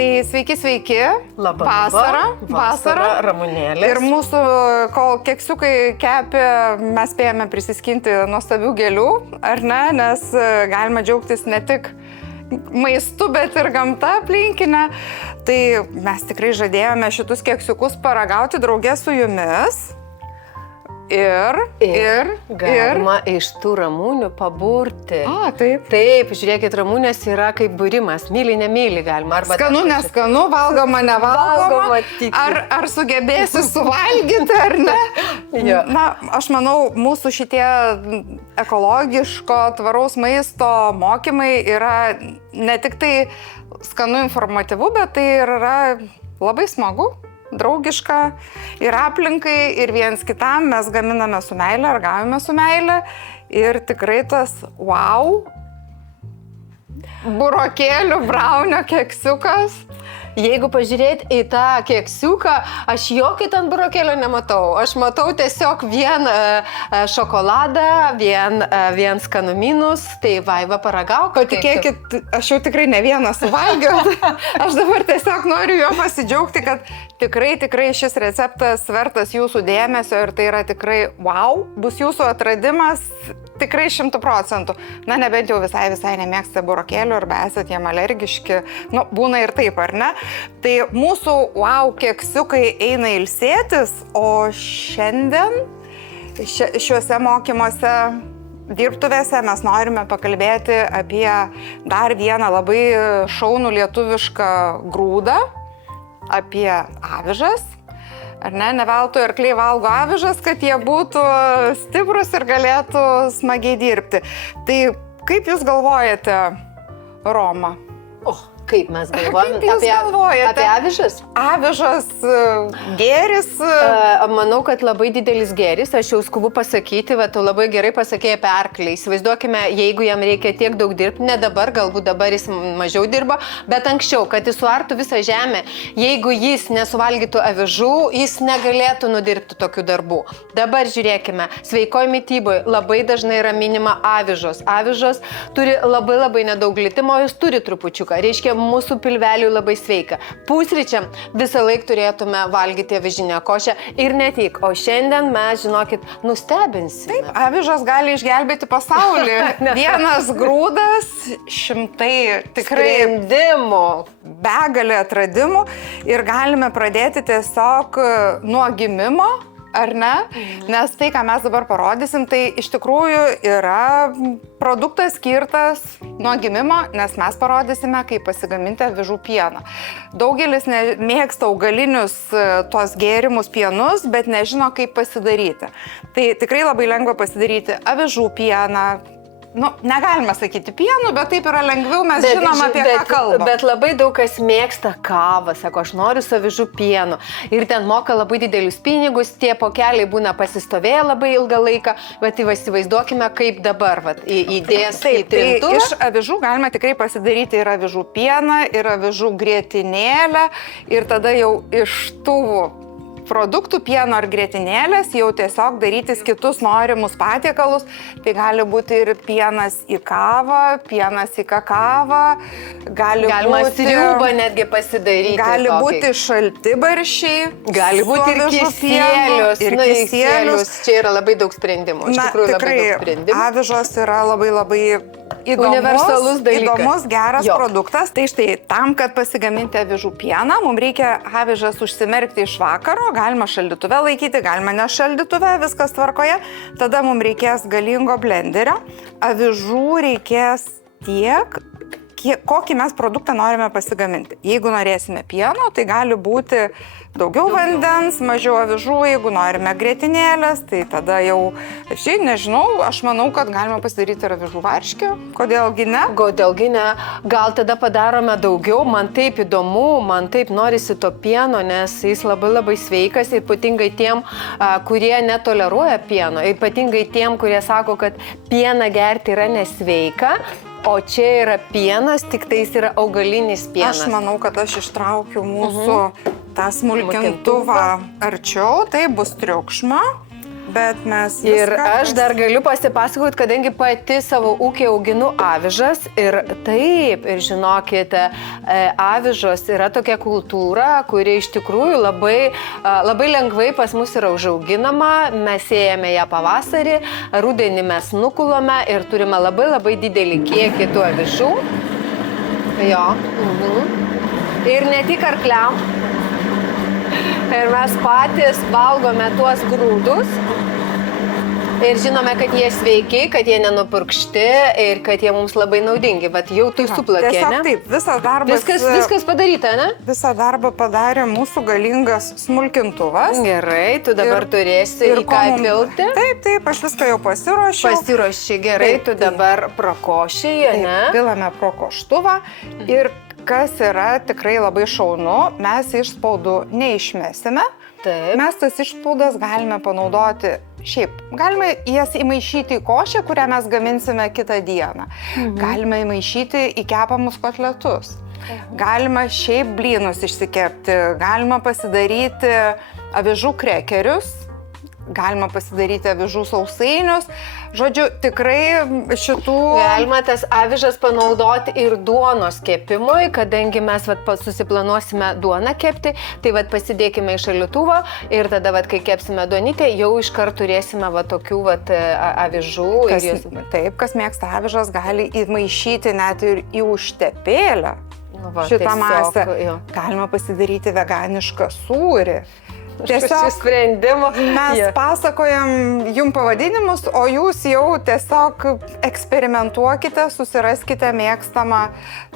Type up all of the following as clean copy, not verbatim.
Tai sveiki, sveiki. Vasara. Ramunėlės. Ir mūsų, kol keksiukai kepė, mes spėjame prisiskinti nuostabių gėlių, ar ne? Nes galima džiaugtis ne tik maistu, bet ir gamta aplinkinė. Tai mes tikrai žadėjome šitus keksiukus paragauti draugė su jumis. Ir galima iš tų ramunių paburti. Taip. Taip, žiūrėkit, ramunės yra kaip būrimas. Myli, nemyli galima. Skanu, neskanu, valgoma, nevalgoma. Ar sugebėsi suvalgyti, ar ne? Jo. Na, aš manau, mūsų šitie ekologiško, tvaraus maisto mokymai yra ne tik tai skanu, informatyvu, bet tai yra labai smagu. Draugiška ir aplinkai, ir viens kitam mes gaminame su meile, ar gavome su meile. Ir tikrai tas wow, burokėlių braunio keksiukas. Jeigu pažiūrėt į tą keksiuką, aš jokio ten burokėlio nematau. Aš matau tiesiog vien šokoladą, vien skanumynus. Tai Vaiva, paragauk. Patikėkit, aš jau tikrai ne vieną suvalgiau. Aš dabar tiesiog noriu jo pasidžiaugti, kad tikrai šis receptas vertas jūsų dėmesio ir tai yra tikrai wow, bus jūsų atradimas. Tikrai 100%. Na, nebent jau visai nemėgstate burokėlių arba esate jiem alergiški. Nu, būna ir taip, ar ne? Tai mūsų wow keksiukai eina ilsėtis, o šiandien šiuose mokymuose dirbtuvėse mes norime pakalbėti apie dar vieną labai šaunų lietuvišką grūdą, apie avižas. Ar ne, veltui arkliai valgo avižas, kad jie būtų stiprus ir galėtų smagiai dirbti. Tai kaip jūs galvojate, Roma? Kaip mes galvojame? Kaip jūs galvojate? Apie avižas? Avižas gėris? Manau, kad labai didelis gėris. Aš jau skubu pasakyti, va, tu labai gerai pasakėjai apie arklį. Įsivaizduokime, jeigu jam reikia tiek daug dirbti, ne dabar, galbūt dabar jis mažiau dirba, bet anksčiau, kad jis suartų visą žemę. Jeigu jis nesuvalgytų avižų, jis negalėtų nudirbti tokių darbų. Dabar žiūrėkime, sveikoj mityboje labai dažnai yra minima avižos. Avižos turi labai nedaug glitimo, jis turi trupučiuką. Reiškia, mūsų pilveliui labai sveika. Pusryčiam visą laiką turėtume valgyti avižinę košę ir ne tik. O šiandien mes, žinokit, nustebinsime. Taip, avižos gali išgelbėti pasaulį. Vienas grūdas, šimtai tikrai sprendimų, begalė atradimų ir galime pradėti tiesiog nuo gimimo. Ar ne? Nes tai, ką mes dabar parodysim, tai iš tikrųjų yra produktas skirtas nuo gimimo, nes mes parodysime, kaip pasigaminti avižų pieną. Daugelis mėgsta augalinius tuos gėrimus pienus, bet nežino, kaip pasidaryti. Tai tikrai labai lengva pasidaryti avižų pieną. Nu, negalime sakyti pienų, bet taip yra lengviau, mes žinom apie ką kalbam. Bet labai daug kas mėgsta kavą, sako, aš noriu su avižų pienu. Ir ten moka labai didelius pinigus, tie pokeliai būna pasistovėję labai ilgą laiką, bet įsivaizduokime, kaip dabar įdės į trintuvą. Iš avižų galima tikrai pasidaryti ir avižų pieną, ir avižų grietinėlę, ir tada jau iš tų produktų, pieno ar grietinėlės, jau tiesiog darytis kitus norimus patiekalus. Tai gali būti ir pienas į kavą, pienas į kakavą, galima sriubą netgi pasidaryti. Gali būti šaltibarščiai, gali būti ir kisielius. Ir kisielius. Čia yra labai daug sprendimų. Iš tikrųjų, labai daug sprendimų. Avižos yra labai įdomus, geras produktas. Tai štai, tam, kad pasigaminti avižų pieną, mums reikia avižas užsimerkti iš vakaro. Galima šaldytuve laikyti, galima ne šaldytuve, viskas tvarkoje. Tada mums reikės galingo blenderio. Avižų reikės tiek, kokį mes produktą norime pasigaminti. Jeigu norėsime pieno, tai gali būti daugiau vandens, mažiau avižų. Jeigu norime grietinėlės, tai tada jau, nežinau, aš manau, kad galima pasidaryti ir avižų varškę. Kodėlgi ne? Kodėlgi ne? Gal tada padarome daugiau, man taip įdomu, man taip norisi to pieno, nes jis labai sveikas, ypatingai tiem, kurie netoleruoja pieno, ypatingai tiem, kurie sako, kad pieną gerti yra nesveika. O čia yra pienas, tik tai jis yra augalinis pienas. Aš manau, kad aš ištraukiu mūsų tą smulkintuvą arčiau, tai bus triukšma. bet mes Ir aš dar galiu pasipasakoti, kadangi pati savo ūkį auginu avižas ir taip, ir žinokite, avižos yra tokia kultūra, kuri iš tikrųjų labai lengvai pas mus yra užauginama, mes sėjame ją pavasarį, rudenį mes nukulame ir turime labai didelį kiekį tų avižų. Jo. Ir ne tik arkliam. Ir mes patys valgome tuos grūdus. Ir žinome, kad jie sveiki, kad jie nenupurkšti ir kad jie mums labai naudingi. Bet jau tai suplakė, tiesiog ne? Taip, visas darbas. Viskas padaryta, ne? Visą darbą padarė mūsų galingas smulkintuvas. Gerai, tu dabar turėsi į ką pilti. Taip, aš viską jau pasiruošiau. Pasiruoši, gerai, tu dabar prakošiai, ne? Pilame pro koštuvą ir kas yra tikrai labai šaunu, mes išspaudų neišmesime. Taip. Mes tas išspaudas galime panaudoti šiaip. Galime jas įmaišyti į košę, kurią mes gaminsime kitą dieną. Galime įmaišyti į kepamus kotletus. Galima šiaip blynus išsikepti. Galima pasidaryti avižų krekerius. Galima pasidaryti avižų sausainius. Žodžiu, tikrai šitų... Galima tas avižas panaudoti ir duonos kepimui, kadangi mes susiplanuosime duoną kepti, tai pasidėkime į šaldytuvą ir tada, kai kepsime duonytę, jau iškart turėsime tokių avižų. Taip, kas mėgsta avižas, gali įmaišyti net ir į užtepėlę šitą masę. Galima pasidaryti veganišką sūrį. Tiesiog sprendimų. Mes pasakojam jum pavadinimus, o jūs jau tiesiog eksperimentuokite, susiraskite mėgstamą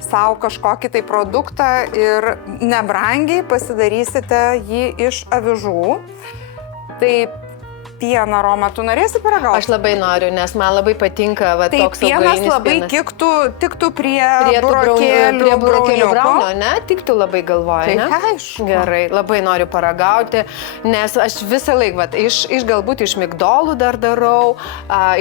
savo kažkokį tai produktą ir nebrangiai pasidarysite jį iš avižų. Tai pieną, Roma, tu norėsi paragauti? Aš labai noriu, nes man labai patinka toks pienas labai tiktų prie burokėlių brauno, ne? Tiktų labai galvoju, ne? Tai aišku. Gerai, labai noriu paragauti, nes aš visą laiką, galbūt iš migdolų dar darau,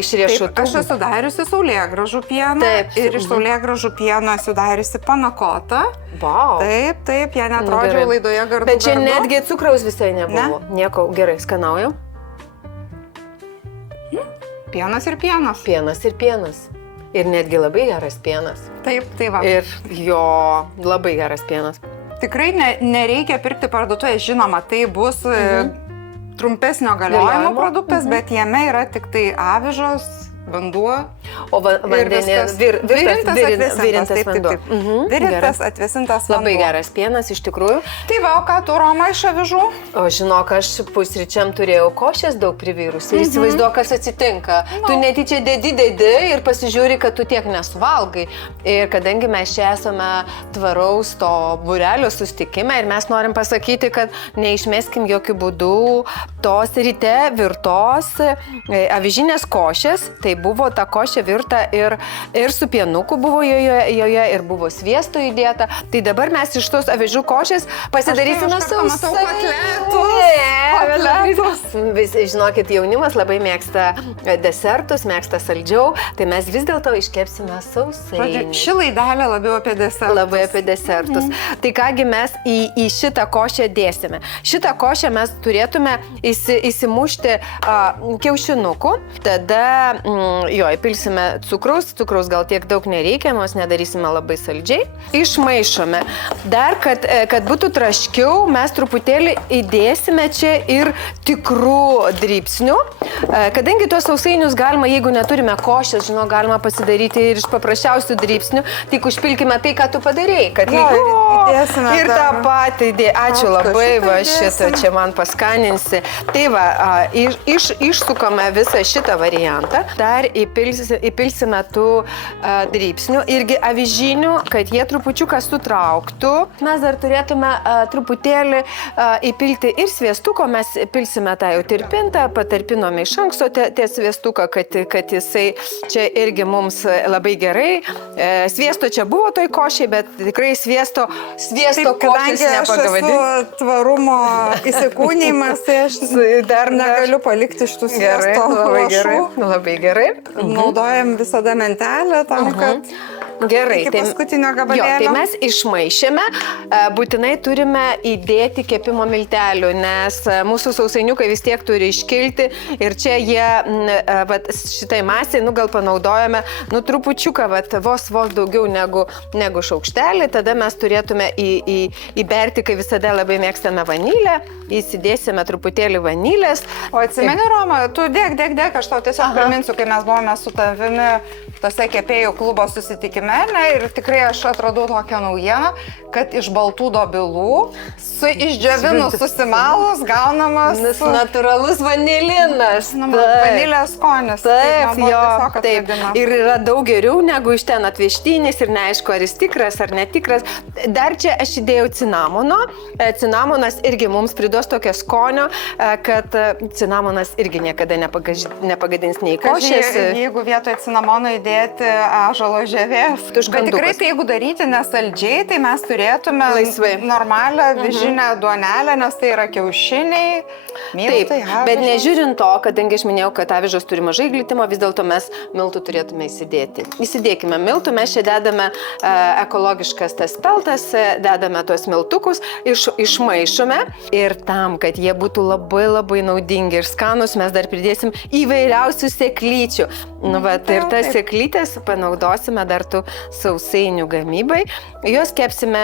iš riešutų. Taip, aš esu dariusi saulėgrąžų pieną ir iš saulėgrąžų pieno esu dariusi panakotą. Wow. Taip, ją netrodžiau laidoje gardu. Bet čia netgi cukraus visai nebuvo. Nieko, gerai, skanauju. Pienas ir pienas. Pienas ir pienas. Ir netgi labai geras pienas. Taip, tai va. Ir jo, labai geras pienas. Tikrai nereikia pirkti parduotuvėje, žinoma, tai bus trumpesnio galiojimo produktas, bet jame yra tik tai avižos, vanduo. O vandenis virintas vanduo. Virintas, atvėsintas vanduo. Labai geras pienas, iš tikrųjų. Tai va, o ką tu, Roma, iš avižų? O žinok, aš pusryčiam turėjau košės daug privirus ir įsivaizduoju, kas atsitinka. Tu netyčia dedi ir pasižiūri, kad tu tiek nesuvalgai. Ir kadangi mes čia esame tvaraus to būrelio sustikime ir mes norim pasakyti, kad neišmeskim jokių būdų tos ryte virtos avižinės košės. Tai buvo ta košė virta ir su pienuku buvo joje ir buvo sviesto įdėta. Tai dabar mes iš tos avižų košės pasidarysime kotletus. Žinokit, jaunimas labai mėgsta desertus, mėgsta saldžiau, tai mes vis dėlto iškepsime sausainius. Ši laidelė labiau apie desertus. Labai apie desertus. Tai kągi mes į šitą košę dėsime. Šitą košę mes turėtume įsimušti kiaušinukų, tada įpilsime cukraus gal tiek daug nereikia, mes nedarysime labai saldžiai. Išmaišome. Dar, kad būtų traškiau, mes truputėlį įdėsime čia ir tikrų dribsnių. Kadangi tuos sausainius galima, jeigu neturime košės, galima pasidaryti ir iš paprasčiausių dribsnių, tik užpilkime tai, ką tu padarėjai. Ir tą patį įdėjai. Ačiū labai, va šitą čia man paskaninsi. Tai va, išsukame visą šitą variantą. Dar įpilsime tų dribsnių, irgi avižinių, kad jie trupučiuką sutrauktų. Mes dar turėtume truputėlį įpilti ir sviestuko, mes pilsime tą jau tirpintą, patarpinome iš anksto tie sviestuką, kad jisai čia irgi mums labai gerai. Sviesto čia buvo toj košiai, bet tikrai sviesto košės nepagavadinti. Aš esu tvarumo įsikūnymas, tai aš dar negaliu palikti šitų sviesto lašų. Labai gerai. Naudojam visada mentelę tam, kad Gerai, iki paskutinio gabalėlio. Jo, tai mes išmaišėme, būtinai turime įdėti kepimo miltelių, nes mūsų sausainiukai vis tiek turi iškilti ir čia jie, šitai masiai, gal panaudojame, trupučiuką, vos daugiau negu šaukštelį, tada mes turėtume įberti, kai visada labai mėgstame vanilę, įsidėsime truputėlį vanilės. O atsimeni, Roma, tu dėk, aš tau tiesiog priminsiu, kai mes buvome su tavimi tose kepėjų klubo susitikime, ir tikrai aš atradau tokią naujieną, kad iš baltų dobilų su išdžiovinus susimalus gaunamas natūralus vanilinas. Vanilės skonis. Taip, taip. Ir yra daug geriau negu iš ten atvežtinis ir neaišku, ar jis tikras ar netikras. Dar čia aš įdėjau cinamono. Cinamonas irgi mums priduos tokio skonio, kad cinamonas irgi niekada nepagadins nei košės. Jeigu vietoje cinamono įdėti ąžuolo žievės. Bet tikrai tai jeigu daryti nesaldžiai, tai mes turėtume normalią vyžinę duonelę, nes tai yra kiaušiniai, miltai, avižos. Bet nežiūrint to, kadangi aš minėjau, kad avižos turi mažai glitimo, vis dėlto mes miltų turėtume įsidėti. Įsidėkime miltų, mes čia dedame ekologiškas tas peltas, dedame tuos miltukus, išmaišome ir tam, kad jie būtų labai naudingi ir skanus, mes dar pridėsim įvairiausių sėklyčių. Ir tas sėklytės panaudosime dar tų sausainių gamybai. Juos kepsime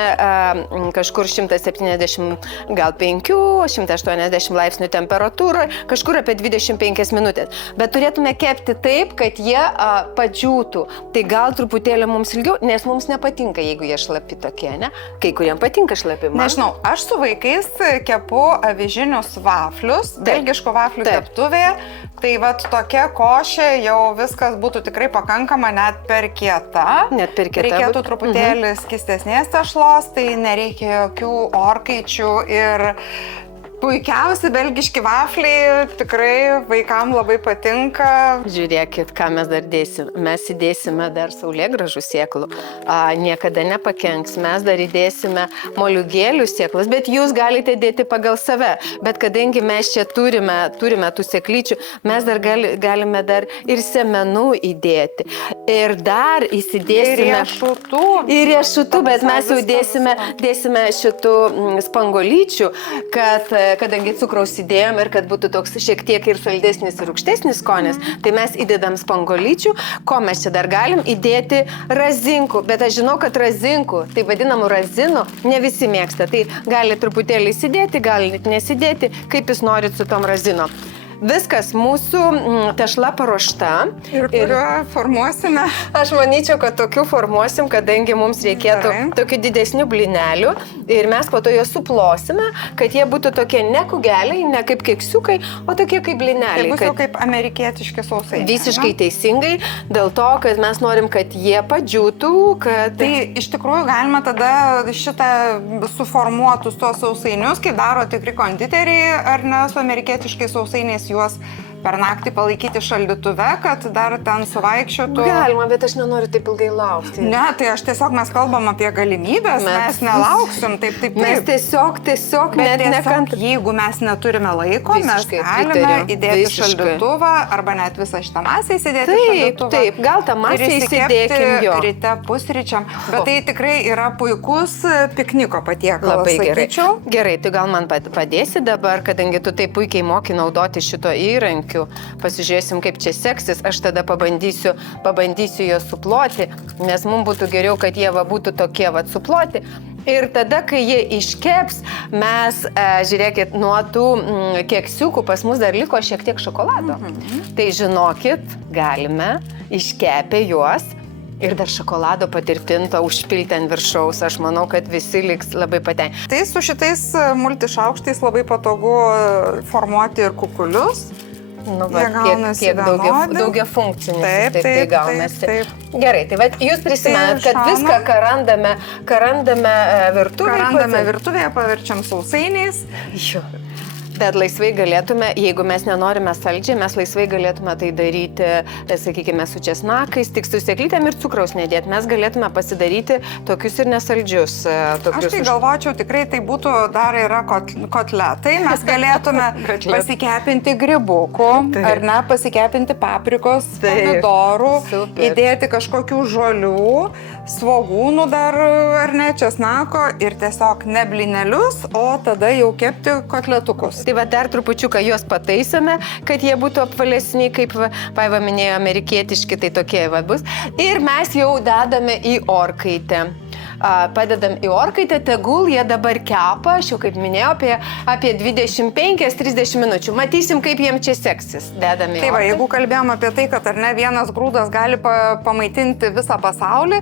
kažkur 170, gal 5, 180 laipsnių temperatūroje, kažkur apie 25 minutės. Bet turėtume kepti taip, kad jie padžiūtų. Tai gal truputėlį mums ilgiau, nes mums nepatinka, jeigu jie šlapi tokie, ne? Kai kuriem patinka šlapi. Nežinau, aš su vaikais kepu avižinius vaflius, belgiškų vaflių keptuvėje. Tai tokia košė jau viskas būtų tikrai pakankama, net per kieta. Reikėtų truputėlį skystesnės tešlos, tai nereikia jokių orkaičių ir puikiausi belgiški vafliai, tikrai vaikam labai patinka. Žiūrėkit, ką mes dar dėsim. Mes įdėsime dar saulėgrąžų sėklų. Niekada nepakenks. Mes dar įdėsime moliūgėlių sėklas, bet jūs galite dėti pagal save. Bet kadangi mes čia turime tų sėklyčių, mes dar galime dar ir semenų įdėti. Ir dar įsidėsime... Ir riešutų, bet mes jau dėsime šitų spangolyčių, kadangi cukraus įdėjom ir kad būtų toks šiek tiek ir saldesnis ir rūgštesnis skonis, tai mes įdedam spangolyčių. Ko mes čia dar galim įdėti? Razinkų. Bet aš žinau, kad razinkų, tai vadinamų razinų, ne visi mėgsta. Tai gali truputėlį įsidėti, gali nesidėti, kaip jūs norit su tom razinom. Viskas, mūsų tešla paruošta. Ir kuriuo formuosime? Aš manyčiau, kad tokių formuosim, kadangi mums reikėtų tokių didesnių blinelių ir mes po to juos suplosime, kad jie būtų tokie ne kugeliai, ne kaip keksiukai, o tokie kaip blineliai. Tai bus jau kaip amerikietiški sausainiai. Visiškai teisingai, dėl to, kad mes norim, kad jie padžiūtų, kad... Tai iš tikrųjų galima tada šitą suformuotus tos sausainius, kaip daro tikri konditeriai, ar ne, su amerikietiškai sausainiais juos per naktį palaikyti šaldytuve, kad dar ten suvaikščiotų. Galima, bet aš nenoriu taip ilgai laukti. Ne, tai aš tiesiog mes kalbam apie galimybės, mes nelauksim, taip. Mes tiesiog net nekant. Jeigu mes neturime laiko, mes galime įdėti šaldytuvą, arba net visą šitą masę įsidėti šaldytuvą. Taip, gal tą masę įsidėkim jo. Ryte pusryčiam, bet tai tikrai yra puikus pikniko patiekalas. Labai gerai. Gerai, tu gal man padėsi dabar, kadangi tu taip puikiai moki naudoti šito įrankio. Pasižiūrėsim, kaip čia seksis, aš tada pabandysiu juos suploti, nes mums būtų geriau, kad jie būtų tokie suploti. Ir tada, kai jie iškeps, mes, žiūrėkit, nuo tų keksiukų pas mus dar liko šiek tiek šokolado. Tai žinokit, galime iškepę juos ir dar šokolado patirpinto užpilti ant viršaus. Aš manau, kad visi liks labai patenkinti. Tai su šitais multišaukštais labai patogu formuoti ir kukulius. Kiek daugia funkcinis tai gaunasi. Taip. Gerai, tai jūs prisimenat, kad viską, ką randame virtuvėje, paverčiam sausainiais. bet laisvai galėtume, jeigu mes nenorime saldžiai, mes laisvai galėtume tai daryti, sakykime, su česnakais, tik su sėklytėm ir cukraus nedėti. Mes galėtume pasidaryti tokius ir nesaldžius. Aš tai galvočiau, tikrai tai būtų dar yra kotletai, mes galėtume pasikepinti grybukų, ar ne, pasikepinti paprikos, pomidorų, įdėti kažkokių žolių, svogūnų dar, ar ne, česnako ir tiesiog ne blinelius, o tada jau kepti kotletukus. Tai va dar trupučiuką juos pataisome, kad jie būtų apvalesni, kaip Vaiva minėjo, amerikietiški, tai tokie va bus. Ir mes jau dedame į orkaitę. Padedam į orkaitę, tegul jie dabar kepa, aš jau kaip minėjau, apie 25-30 minučių. Matysim, kaip jiem čia seksis. Dedam į orkaitę. Tai va, jeigu kalbėjom apie tai, kad ar ne vienas grūdas gali pamaitinti visą pasaulį,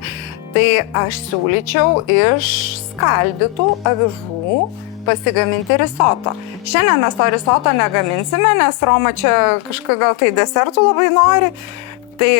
tai aš siūlyčiau iš skaldytų avižų pasigaminti risoto. Šiandien mes to risoto negaminsime, nes Roma čia kažką gal tai desertų labai nori. Tai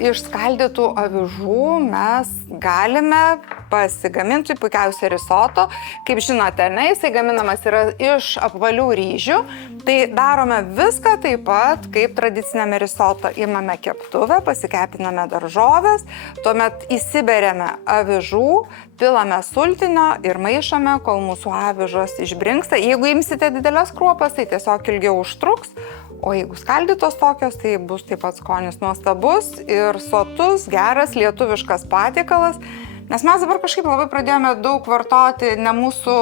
iš skaldytų avižų mes galime pasigaminti puikiausią risoto. Kaip žinote, ne, jisai gaminamas yra iš apvalių ryžių. Tai darome viską taip pat, kaip tradicinėme risoto. Imame keptuvę, pasikepiname daržovės, tuomet įsiberiame avižų, pilame sultinio ir maišome, kol mūsų avižos išbrinksta. Jeigu imsite didelės kruopas, tai tiesiog ilgiau užtruks. O jeigu skaldytos tokios, tai bus taip pat skonis nuostabus ir sotus, geras lietuviškas patiekalas. Nes mes dabar kažkaip labai pradėjome daug vartoti ne mūsų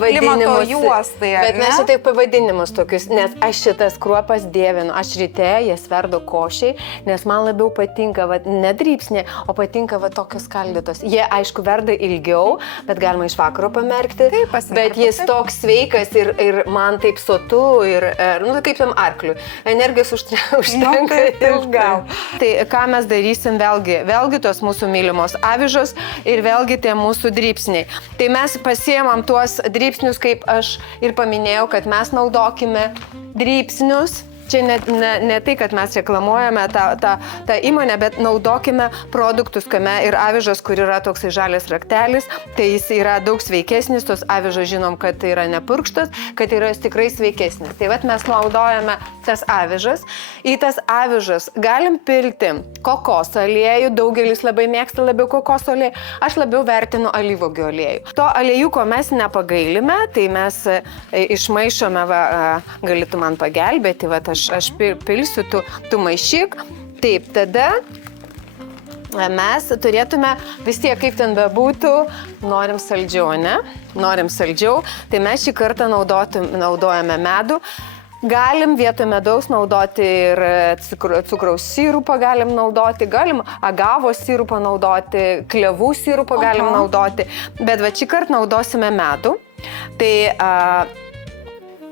klimato juostai. Bet mes šitai pavadinimus tokius, nes aš šitas kruopas dievinu. Aš ryte jas verdu košiai, nes man labiau patinka, ne drypsnė, o patinka tokios skaldytos. Jie, aišku, verda ilgiau, bet galima iš vakaro pamerkti. Taip, bet jis toks sveikas ir man taip sotu ir, nu, kaip tam arkliui. Energijos užtenka ilgam. Tai ką mes darysim vėlgi tos mūsų mylimos avižos ir vėlgi tie mūsų drypsniai. Tai mes pasiemam tuos drypsnius, kaip aš ir paminėjau, kad mes naudokime drypsnius. Čia ne tai, kad mes reklamuojame tą įmonę, bet naudokime produktus, kame ir avižos, kur yra toks žalias raktelis, tai jis yra daug sveikesnis, tos avižos žinom, kad tai yra nepurkštas, kad yra tikrai sveikesnis. Tai vat mes naudojame tas avižas. Į tas avižas galim pilti kokoso aliejų, daugelis labai mėgsta labiau kokoso aliejų, aš labiau vertinu alyvuogių aliejų. To aliejūko mes nepagailime, tai mes išmaišome, galėtų man pagelbėti, aš pilsiu, tu maišyk. Taip, tada mes turėtume vis tiek, kaip ten bebūtų, norim saldžiau, ne? Norim saldžiau, tai mes šį kartą naudojame medų. Galim vietoj medaus naudoti ir cukraus sirupą galim naudoti, galim agavos sirupą naudoti, klevų sirupą galim naudoti, bet šį kartą naudosime medų. Tai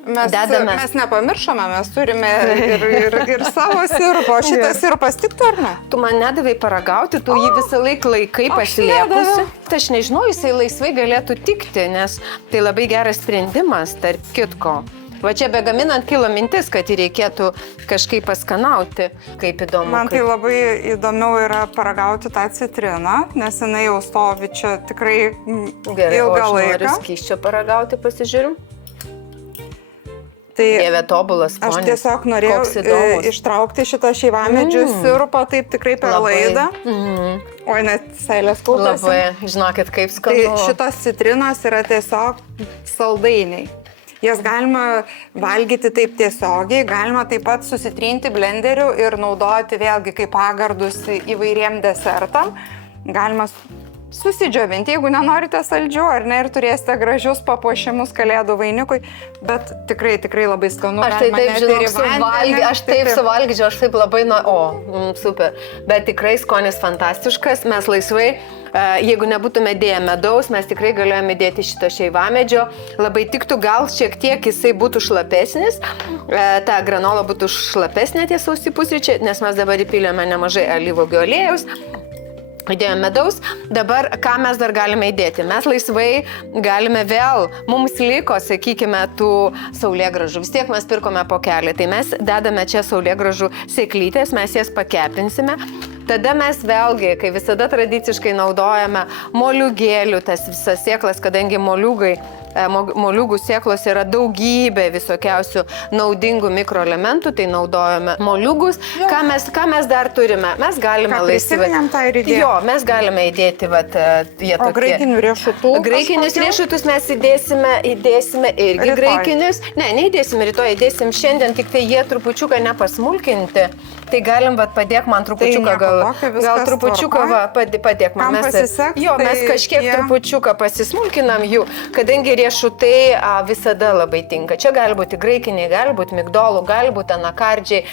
mes nepamiršome, mes turime ir savo sirupą, o šitas sirupas tiktų ar ne? Tu man nedavai paragauti, tu jį visą laikai pasiliepusi. Tai aš nežinau, jisai laisvai galėtų tikti, nes tai labai geras sprendimas, tarp kitko. Va čia begaminant kilo mintis, kad jį reikėtų kažkaip paskanauti, kaip įdomu. Man tai labai įdomiau yra paragauti tą citriną, nes jinai jau stovi čia tikrai ilgą laiką. Gerai, aš noriu skysčio paragauti, pasižiūrim. Tai Dieve, tobulas skonis. Aš tiesiog norėjau ištraukti šitą šeivamedžių sirupą taip tikrai per laidą. Oi, net seilės kaupėsi. Labai, žinokit, kaip skanu. Tai šitos citrinos yra tiesiog saldainiai. Jas galima valgyti taip tiesiogiai, galima taip pat susitrinti blenderiu ir naudoti vėlgi kaip pagardus įvairiem desertam. Galima susidžiovinti, jeigu nenorite saldžių, ar ne, ir turėsite gražius papuošimus kalėdų vainikui, bet tikrai labai skanu. Aš tai taip, žinok, aš taip suvalgyčiau, aš taip labai, super, bet tikrai skonis fantastiškas, mes laisvai, jeigu nebūtume dėję medaus, mes tikrai galėjome dėti šito šeivamedžio, labai tiktų, gal šiek tiek jisai būtų šlapesnis, ta granola būtų šlapesnė tie sausi pusryčiai, nes mes dabar įpylėme nemažai alyvuogių aliejaus. Įdėjome medaus, dabar ką mes dar galime įdėti? Mes laisvai galime vėl, mums liko, sakykime, tų saulėgrąžų, vis tiek mes pirkome pokelį, tai mes dedame čia saulėgrąžų sėklytės, mes jas pakepinsime. Tada mes vėlgi, kai visada tradiciškai naudojame moliūgėlių, tas visas sėklas, kadangi moliūgai moliūgų sėklos yra daugybė visokiausių naudingų mikroelementų, tai naudojame moliūgus. Ką mes dar turime? Mes galime laisvai. Jo, mes galime įdėti, o graikinių riešutų? Graikinius riešutus mes įdėsime irgi graikinius. Ne, neįdėsime rytoj, įdėsim šiandien, tik tai jie trupučiuką nepasmulkinti. Tai galim, padėk man trupučiuką, gal trupučiuką, padėk man. Mes kažkiek trupučiuką pasismulkinam jų, kadangi riešutai visada labai tinka. Čia gali būti graikiniai, gali būti migdolų, gali būti anakardžiai,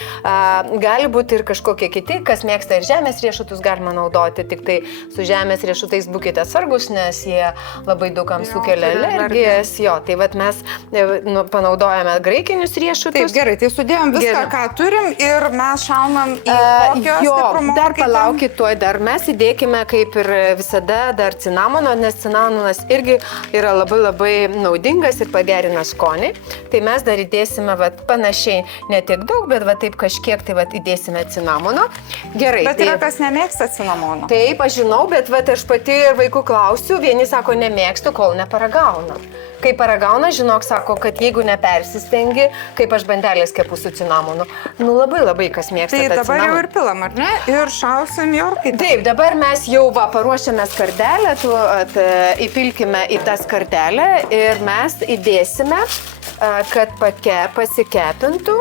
gali būti ir kažkokie kiti, kas mėgsta ir žemės riešutus galima naudoti, tik tai su žemės riešutais būkite atsargus, nes jie labai daugam sukelia alergijas. Tai mes panaudojame graikinius riešutus. Taip, gerai, tai sudėjom viską, ką turim ir mes šaunam į kokio stiprumo. Dar palaukit, tuoj dar mes įdėkime, kaip ir visada, dar cinamono, nes cinamonas irgi yra labai labai naudingas ir pagerina skonį. Tai mes dar įdėsime panašiai, ne tiek daug, bet taip kažkiek įdėsime cinamono. Gerai. Bet yra kas nemėgsta cinamono. Taip, aš žinau, bet aš pati ir vaikų klausiu, vieni sako nemėgstu, kol neparagauna. Kai paragauna, žinok, sako, kad jeigu nepersistengi, kaip aš bandelės kepu su cinamonu, labai labai kas mėgsta tą cinamoną. Tai dabar jau ir pilam, ar ne? Ir šausim į orkaitę. Taip, dabar mes jau paruošiame skardelę, įpilkime į tą skardelę ir mes įdėsime, kad pasikepintų.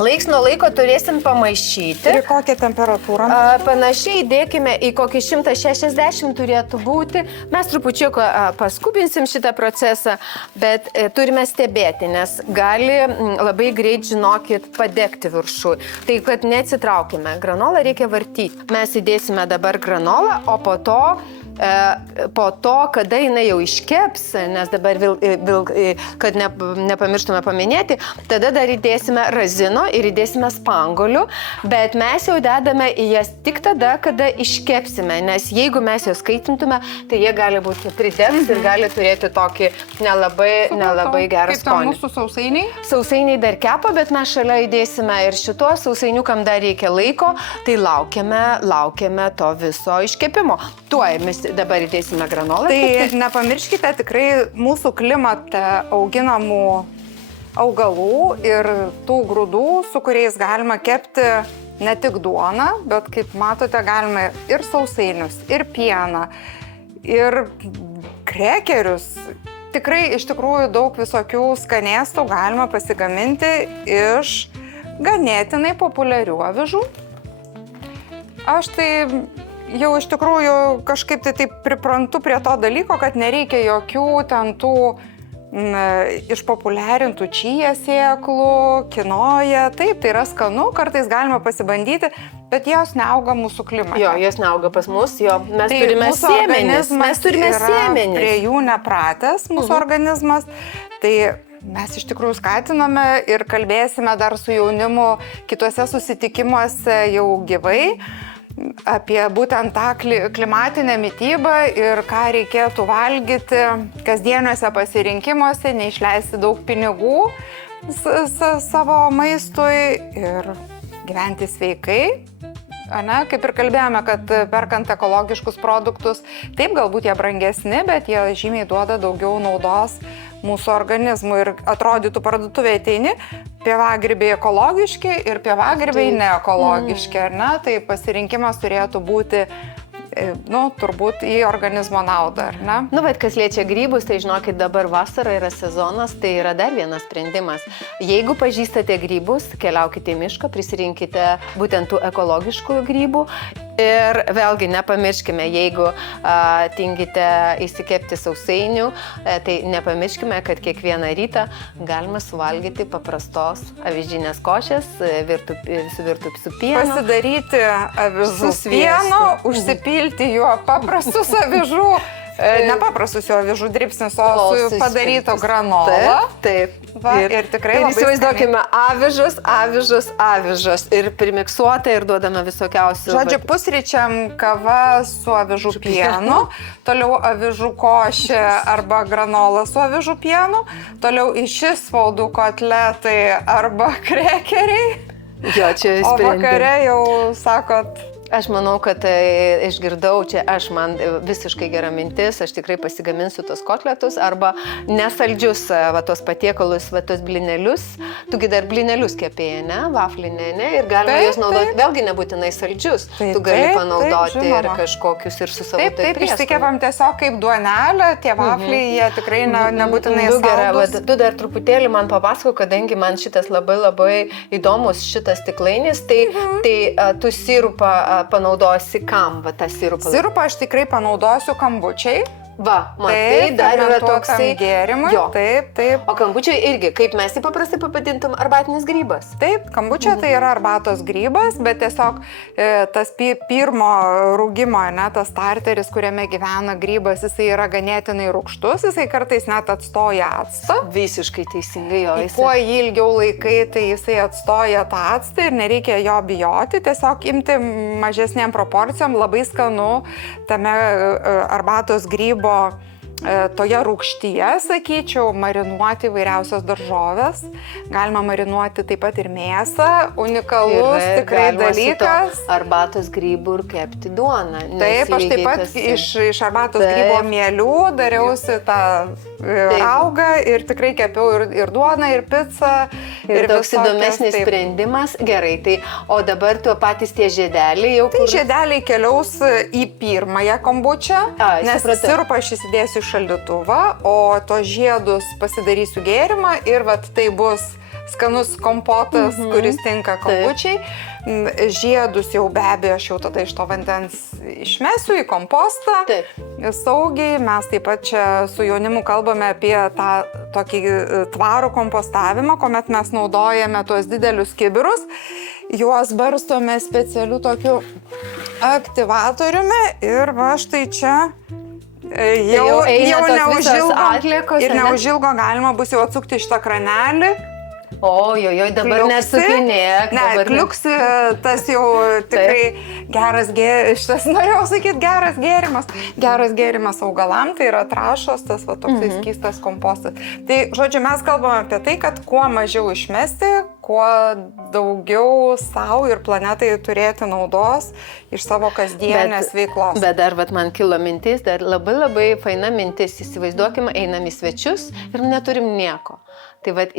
Laiks nuo laiko turėsim pamaišyti. Ir kokią temperatūrą? Panašiai įdėkime į kokį 160 turėtų būti. Mes trupučiuką paskubinsim šitą procesą, bet turime stebėti, nes gali labai greit, žinokit, padegti viršų. Tai, kad neatsitraukime. Granolą reikia vartyti. Mes įdėsime dabar granolą, o po to, kada jinai jau iškeps, nes dabar kad nepamirštume paminėti, tada dar įdėsime razino ir įdėsime spangolių, bet mes jau dedame į jas tik tada, kada iškepsime, nes jeigu mes jos kaitintume, tai jie gali būti pridegs ir gali turėti tokį nelabai gerą skonį. Kaip tam mūsų sausainiai? Sausainiai dar kepa, bet mes šalia įdėsime ir šituos sausainiukam dar reikia laiko, tai laukiame to viso iškepimo. Tuoj mes dabar įdėsime granolą. Tai nepamirškite tikrai mūsų klimate auginamų augalų ir tų grūdų, su kuriais galima kepti ne tik duoną, bet kaip matote, galima ir sausainius, ir pieną, ir krekerius. Tikrai iš tikrųjų daug visokių skanėstų galima pasigaminti iš ganėtinai populiarių avižų. Aš tai jau iš tikrųjų kažkaip tai taip priprantu prie to dalyko, kad nereikia jokių ten tų išpopuliarintų čija sėklų, kinoja. Taip, tai yra skanu, kartais galima pasibandyti, bet jos neauga mūsų klimate. Jo, jos neauga pas mus, mes turime sėmenis. Mes turime sėmenis. Prie jų nepratęs mūsų organizmas. Tai mes iš tikrųjų skatiname ir kalbėsime dar su jaunimu kituose susitikimuose jau gyvai apie būtent tą klimatinę mitybą ir ką reikėtų valgyti kasdieniuose pasirinkimuose, neišleisti daug pinigų savo maistui ir gyventi sveikai. Kaip ir kalbėjome, kad perkant ekologiškus produktus, taip galbūt jie brangesni, bet jie žymiai duoda daugiau naudos mūsų organizmui ir atrodytų parduotuvėje ateini, pievagrybiai ekologiški ir pievagrybiai neekologiški, ar ne? Tai pasirinkimas turėtų būti, turbūt į organizmo naudą, ar ne? Bet kas liečia grybus, tai žinokit, dabar vasara yra sezonas, tai yra dar vienas sprendimas. Jeigu pažįstate grybus, keliaukite į mišką, prisirinkite būtent tų ekologiškų grybų. Ir vėlgi nepamirškime, jeigu tingite įsikepti sausainių, tai nepamirškime, kad kiekvieną rytą galima suvalgyti paprastos avižinės košės, virtų su pienu. Pasidaryti avižų pieno, užsipilti juo paprastus avižų. Nepaprastus jo avižų dribsnis, o su padaryto granolą. Taip. Ir tikrai labai įsivaizduokime avižos ir primiksuota ir duodame visokiausių. Žodžiu, pusryčiam kava su avižų pienu, toliau avižų košė arba granola su avižų pienu, toliau išspaudų kotletai arba krekeriai. Jo, čia o vakare jau sakot Aš manau, kad išgirdau čia, man visiškai gera mintis, aš tikrai pasigaminsiu tos kotletus arba nesaldžius va, tos patiekalus, va, tos blinelius. Tugi dar blinelius kepėjai, ne? Vaflinė, ne? Ir galima juos naudoti, vėlgi nebūtinai saldžius. Tu gali panaudoti ir kažkokius ir su savo Taip, išsikepam tiesiog kaip duonelę, tie vafliai, jie tikrai nebūtinai saldus. Tu dar truputėlį man papasako, kadangi man šitas labai įdomus šitas stiklainis, tai tu sirupą panaudosi kam, va, tą sirupą? Sirupą aš tikrai panaudosiu kambučiai. Va, matai, dar yra toksai gėrimui. Taip. O kambučiai irgi, kaip mes jį paprastai pavadintum, arbatinis grybas. Taip, kambučia tai yra arbatos grybas, bet tiesiog tas pirmo rūgimo, ne, tas starteris, kuriame gyvena grybas, jisai yra ganėtinai rūgštus, jisai kartais net atstoja actą. Visiškai teisingai jo. Kuo jį ilgiau laikai, tai jisai atstoja tą actą ir nereikia jo bijoti, tiesiog imti mažesnėm proporcijom, labai skanu tame arbatos grybo toje rūgštyje, sakyčiau, marinuoti įvairiausias daržovės. Galima marinuoti taip pat ir mėsą. Unikalus tikrai dalykas. Arbatos grybų ir kepti duoną. Taip, aš taip pat iš arbatos grybo mielių dariausi tą raugą ir tikrai kepiau ir duoną, ir pizzą. Ir toks įdomesnis sprendimas. Gerai, tai o dabar tuo patys tie žiedeliai jau... Tai žiedeliai keliaus į pirmąją kombučią, nes sirupą aš įsidėsiu šaldytuvą, o tos žiedus pasidarysiu gėrimą ir vat tai bus skanus kompotas, kuris tinka kombučiai. Žiedus jau be abejo aš jau tada iš to vandens išmesiu į kompostą. Saugiai. Mes taip pat čia su jaunimu kalbame apie tą tokį tvarų kompostavimą, kuomet mes naudojame tuos didelius kibirus. Juos barstome specialiu tokiu aktyvatoriumi ir va štai čia jau neužilgo ir neužilgo galima bus jau atsukti šitą kranelį. Ojojoj, dabar nesukinėk. Ne, kliuksi tas jau tikrai geras gėrimas, šitas norėjau sakyti geras gėrimas. Geras gėrimas augalam, tai yra trąšos, tas va toksai skystas kompostas. Tai, žodžiu, mes kalbame apie tai, kad kuo mažiau išmesti, kuo daugiau savo ir planetai turėti naudos iš savo kasdienės veiklos. Bet dar vat, man kilo mintis, dar labai faina mintis. Įsivaizduokime, einam į svečius ir neturim nieko. Tai vat,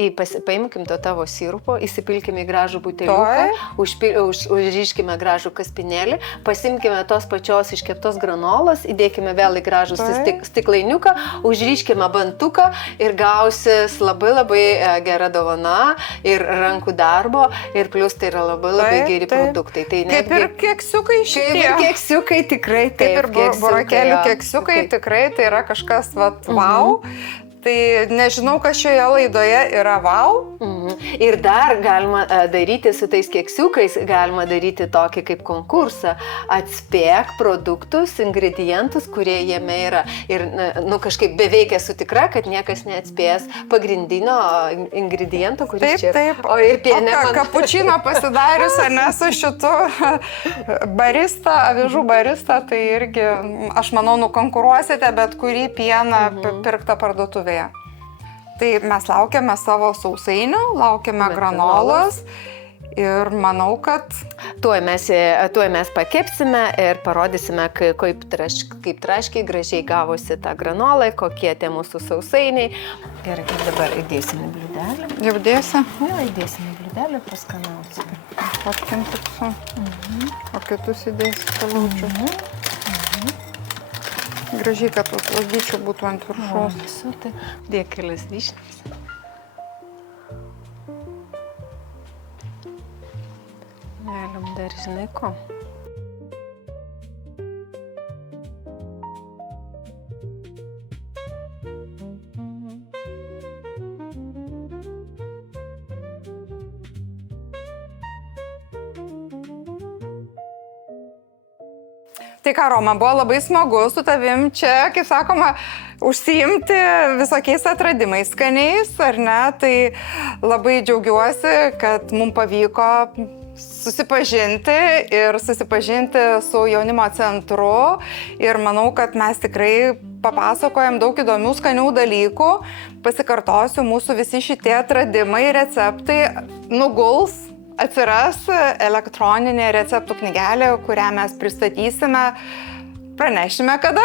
paimkim to tavo sirupo, įsipilkime į gražų buteliuką, užriškime gražų kaspinėlį, pasimkime tos pačios iškeptos granolos, įdėkime vėl į gražų stiklainiuką, užriškime bantuką ir gausis labai gera dovana ir rankų darbo ir plus tai yra labai geri produktai. Tai kaip ir keksiukai šitie. Kaip ir keksiukai tikrai. Kaip ir burokėlių keksiukai tikrai, tai yra kažkas wow. Tai nežinau, kas šioje laidoje yra wow. Ir dar galima daryti su tais keksiukais, galima daryti tokį kaip konkursą. Atspėk produktus, ingredientus, kurie jame yra. Ir kažkaip beveik esu tikra, kad niekas neatspės pagrindinio ingrediento, kuris čia. Taip. O ir pienė. Kapučino pasidarius, ar ne, su šitu barista, avižų barista, tai irgi, aš manau, nukonkuruosite bet kurį pieną pirktą parduotuvėje. Tai mes laukiame savo sausainių, laukiame granolos ir manau, kad tuoj mes pakepsime ir parodysime, kaip traškiai gražiai gavosi ta granola, kokie tie mūsų sausainiai. Gerai, dabar įdėsime į bliūdelį. Jau dėsi? Jo, įdėsime į bliūdelį, paskanausime. Patkinti su. O kitus įdėsi kalaučių. Gražiai, kad lazdyčių būtų ant viršaus. Dėk kelias vyšnias. Galim dar, žinai ko. Tai ką, Roma, buvo labai smagu su tavim čia, kaip sakoma, užsiimti visokiais atradimais skaniais, ar ne? Tai labai džiaugiuosi, kad mums pavyko susipažinti su jaunimo centru ir manau, kad mes tikrai papasakojam daug įdomių skanių dalykų. Pasikartosiu, mūsų visi šitie atradimai, receptai nuguls atsiras elektroninė receptų knygelė, kurią mes pristatysime, pranešime kada.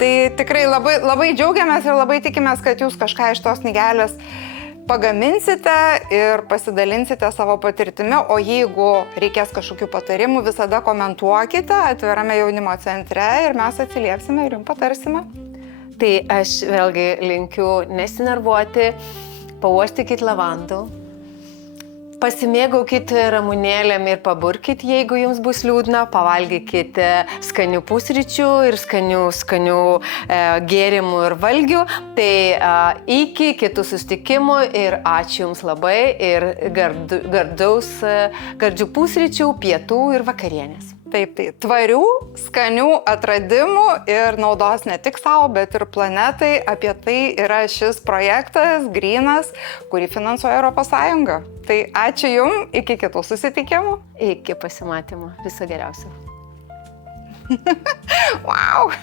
Tai tikrai labai džiaugiamės ir labai tikimės, kad jūs kažką iš tos knygelės pagaminsite ir pasidalinsite savo patirtimi, o jeigu reikės kažkokių patarimų, visada komentuokite atvirame jaunimo centre ir mes atsiliepsime ir jums patarsime. Tai aš vėlgi linkiu nesinervuoti, pauostykit lavandų, pasimėgaukit ramunėlėm ir paburkit, jeigu jums bus liūdna, pavalgykit skanių pusryčių ir skanių gėrimų ir valgių. Tai iki kitų susitikimų ir ačiū Jums labai ir gardžių pusryčių, pietų ir vakarienės. Taip, tai tvarių, skanių atradimų ir naudos ne tik savo, bet ir planetai. Apie tai yra šis projektas Greenas, kurį finansuoja ES. Tai ačiū Jums, iki kitų susitikimų. Iki pasimatymo. Viso geriausio. Wow!